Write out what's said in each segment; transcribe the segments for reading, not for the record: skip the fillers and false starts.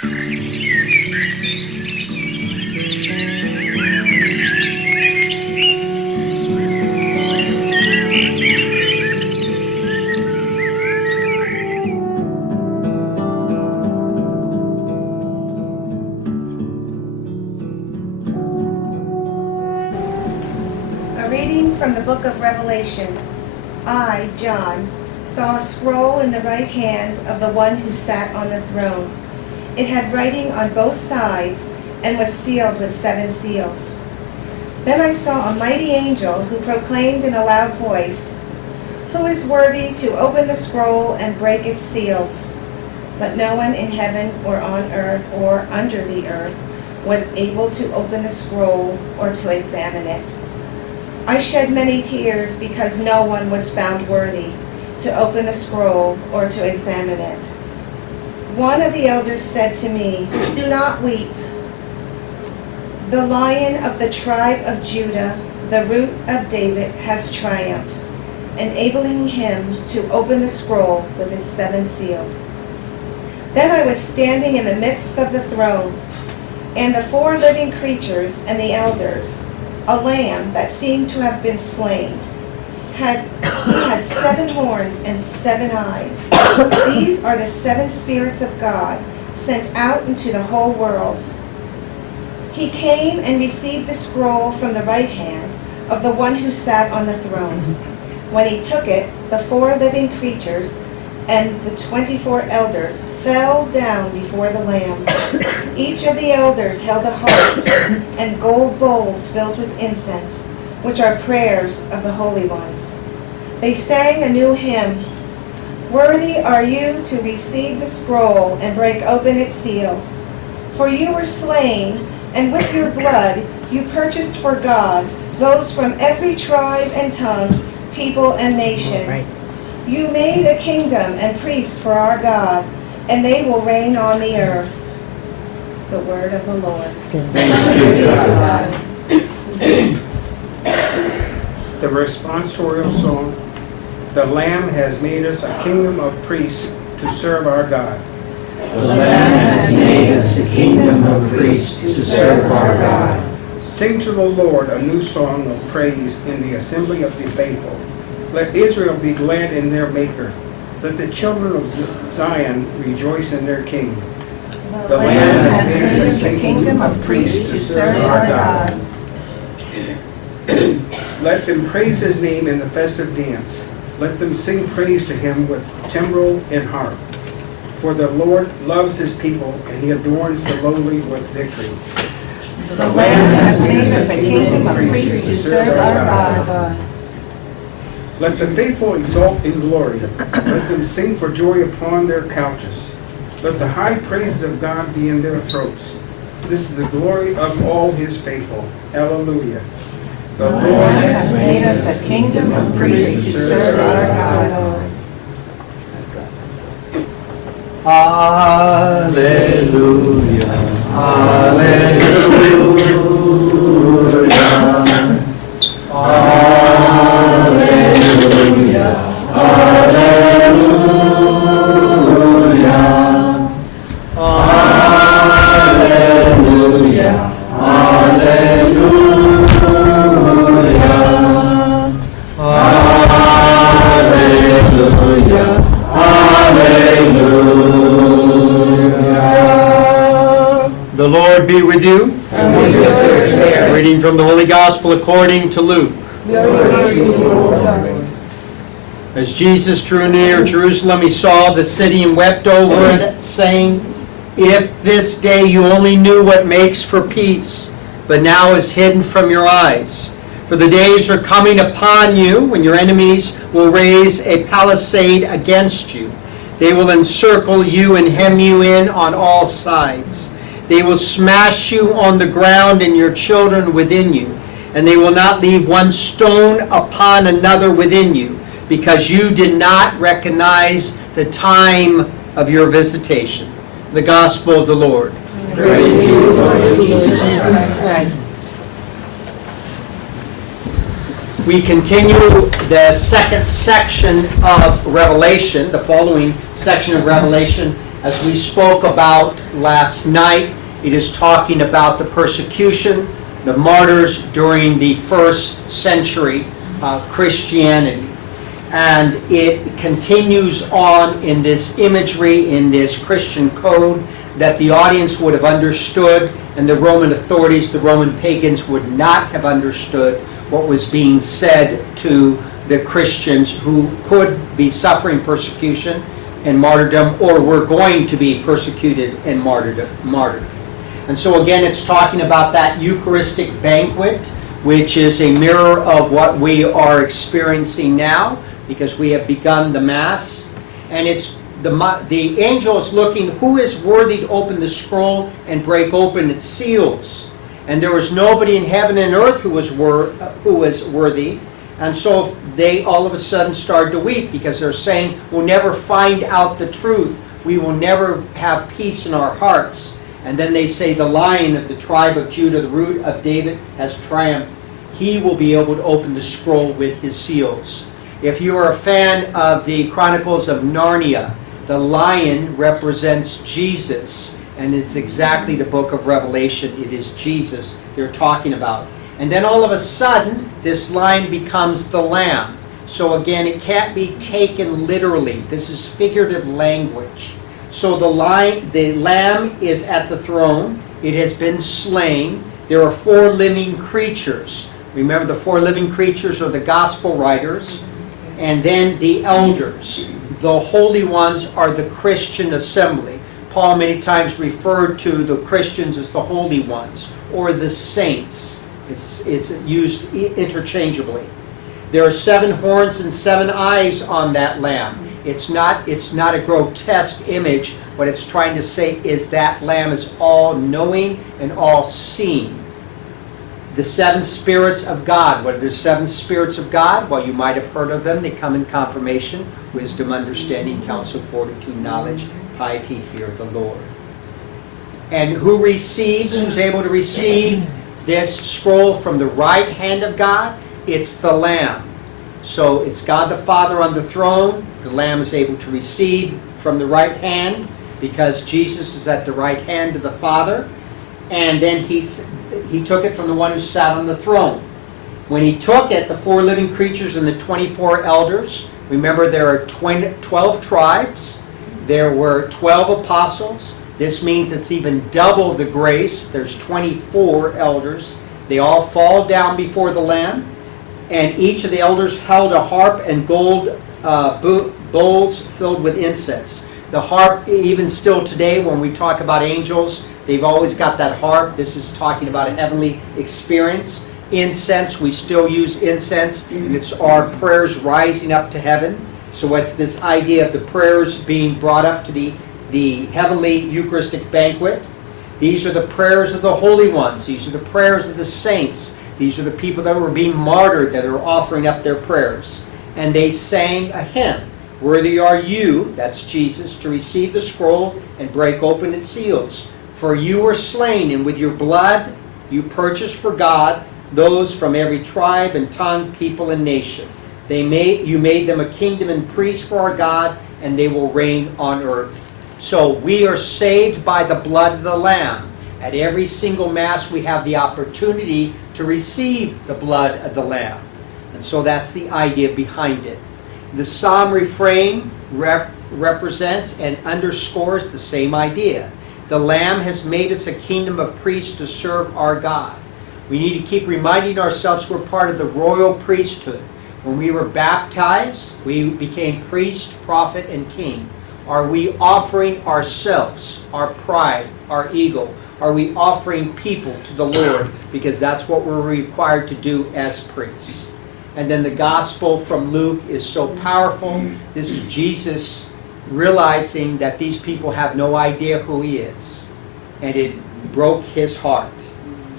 From the book of Revelation. I, John, saw a scroll in the right hand of the one who sat on the throne. It had writing on both sides and was sealed with 7 seals. Then I saw a mighty angel who proclaimed in a loud voice, "Who is worthy to open the scroll and break its seals?" But no one in heaven or on earth or under the earth was able to open the scroll or to examine it. I shed many tears because no one was found worthy to open the scroll or to examine it. One of the elders said to me, "Do not weep. The Lion of the tribe of Judah, the Root of David, has triumphed, enabling him to open the scroll with its 7 seals." Then I was standing in the midst of the throne, and the 4 living creatures and the elders. A lamb that seemed to have been slain. He had 7 horns and 7 eyes. These are the 7 spirits of God sent out into the whole world. He came and received the scroll from the right hand of the one who sat on the throne. When he took it, the 4 living creatures and the 24 elders fell down before the Lamb. Each of the elders held a harp and gold bowls filled with incense, which are prayers of the holy ones. They sang a new hymn, "Worthy are you to receive the scroll and break open its seals. For you were slain, and with your blood you purchased for God those from every tribe and tongue, people and nation. Right. You made a kingdom and priests for our God, and they will reign on the earth." The word of the Lord. Thanks be to God. The responsorial song, "The Lamb has made us a kingdom of priests to serve our God." The Lamb has made us a kingdom of priests to serve our God. Sing to the Lord a new song of praise in the assembly of the faithful. Let Israel be glad in their Maker. Let the children of Zion rejoice in their King. The Lamb has made us a kingdom of priests to serve our God. Let them praise his name in the festive dance. Let them sing praise to him with timbrel and harp. For the Lord loves his people, and he adorns the lowly with victory. The Lamb has made us a kingdom of priests to serve our God. Let the faithful exult in glory. Let them sing for joy upon their couches. Let the high praises of God be in their throats. This is the glory of all his faithful. Alleluia. The Lord has made us a kingdom of priests to serve our God. Hallelujah. Hallelujah. Hallelujah. Hallelujah. Hallelujah. Hallelujah. Hallelujah. The Lord be with you. And with your spirit. Reading from the Holy Gospel according to Luke. As Jesus drew near Jerusalem, he saw the city and wept over it, saying, "If this day you only knew what makes for peace, but now is hidden from your eyes. For the days are coming upon you when your enemies will raise a palisade against you. They will encircle you and hem you in on all sides. They will smash you on the ground and your children within you, and they will not leave one stone upon another within you, because you did not recognize the time of your visitation." The Gospel of the Lord. Praise to you, Lord Jesus Christ. We continue the second section of Revelation. The following section of Revelation As we spoke about last night, it is talking about the persecution, the martyrs during the first century Christianity. And it continues on in this imagery, in this Christian code that the audience would have understood, and the Roman authorities, the Roman pagans, would not have understood what was being said to the Christians who could be suffering persecution and martyrdom, or were going to be persecuted and martyred. And so again, it's talking about that Eucharistic banquet, which is a mirror of what we are experiencing now, because we have begun the Mass. And it's the angel is looking, who is worthy to open the scroll and break open its seals? And there was nobody in heaven and earth who was worthy. And so they all of a sudden started to weep, because they're saying, we'll never find out the truth. We will never have peace in our hearts. And then they say, the Lion of the tribe of Judah, the root of David, has triumphed. He will be able to open the scroll with his seals. If you are a fan of the Chronicles of Narnia, the lion represents Jesus, and it's exactly the book of Revelation. It is Jesus they're talking about. And then all of a sudden, this lion becomes the lamb. So again, it can't be taken literally. This is figurative language. So the lamb is at the throne. It has been slain. There are 4 living creatures. Remember, the 4 living creatures are the gospel writers, and then the elders. The holy ones are the Christian assembly. Paul many times referred to the Christians as the holy ones, or the saints. It's used interchangeably. There are 7 horns and 7 eyes on that lamb. It's not a grotesque image. What it's trying to say is that lamb is all-knowing and all-seeing. The 7 spirits of God. What are the 7 spirits of God? Well, you might have heard of them. They come in confirmation: wisdom, understanding, counsel, fortitude, knowledge, piety, fear of the Lord. And who's able to receive this scroll from the right hand of God? It's the Lamb. So it's God the Father on the throne. The Lamb is able to receive from the right hand, because Jesus is at the right hand of the Father. And then he took it from the one who sat on the throne. When he took it, the 4 living creatures and the 24 elders, remember there are 12 tribes, there were 12 apostles. This means it's even double the grace. There's 24 elders. They all fall down before the Lamb, and each of the elders held a harp and gold bowls filled with incense. The harp, even still today, when we talk about angels, they've always got that harp. This is talking about a heavenly experience. Incense, we still use incense, and it's our prayers rising up to heaven. So it's this idea of the prayers being brought up to the heavenly Eucharistic banquet. These are the prayers of the holy ones. These are the prayers of the saints. These are the people that were being martyred, that are offering up their prayers. And they sang a hymn. Worthy are you, that's Jesus, to receive the scroll and break open its seals. For you were slain, and with your blood you purchased for God those from every tribe and tongue, people, and nation. You made them a kingdom and priests for our God, and they will reign on earth. So we are saved by the blood of the Lamb. At every single Mass we have the opportunity to receive the blood of the Lamb. And so that's the idea behind it. The psalm refrain represents and underscores the same idea. The Lamb has made us a kingdom of priests to serve our God. We need to keep reminding ourselves we're part of the royal priesthood. When we were baptized, we became priest, prophet, and king. Are we offering ourselves, our pride, our ego? Are we offering people to the Lord? Because that's what we're required to do as priests. And then the gospel from Luke is so powerful. This is Jesus realizing that these people have no idea who he is. And it broke his heart.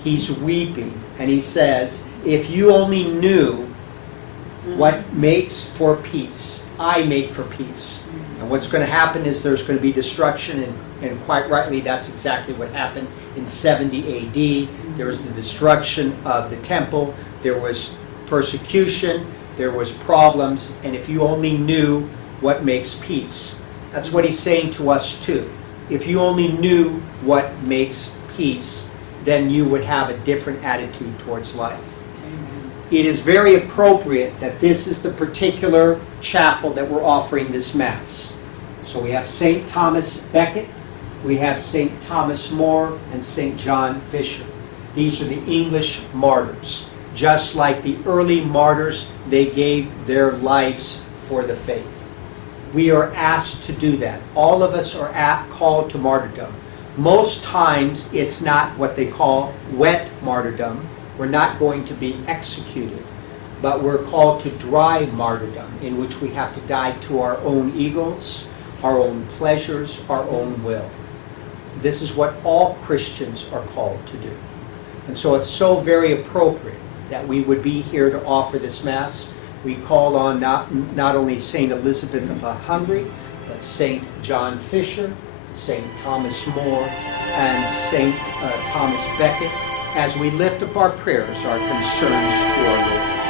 He's weeping, and he says, if you only knew what makes for peace, I make for peace. And what's going to happen is there's going to be destruction, and quite rightly that's exactly what happened in 70 AD. There was the destruction of the temple, there was persecution, there was problems, and if you only knew what makes peace. That's what he's saying to us too. If you only knew what makes peace, then you would have a different attitude towards life. It is very appropriate that this is the particular chapel that we're offering this Mass. So we have St. Thomas Becket, we have St. Thomas More, and St. John Fisher. These are the English martyrs. Just like the early martyrs, they gave their lives for the faith. We are asked to do that. All of us are called to martyrdom. Most times it's not what they call wet martyrdom. We're not going to be executed, but we're called to dry martyrdom, in which we have to die to our own egos, our own pleasures, our own will. This is what all Christians are called to do. And so it's so very appropriate that we would be here to offer this Mass. We call on not only St. Elizabeth of Hungary, but St. John Fisher, St. Thomas More, and St. Thomas Becket, as we lift up our prayers, our concerns to our Lord.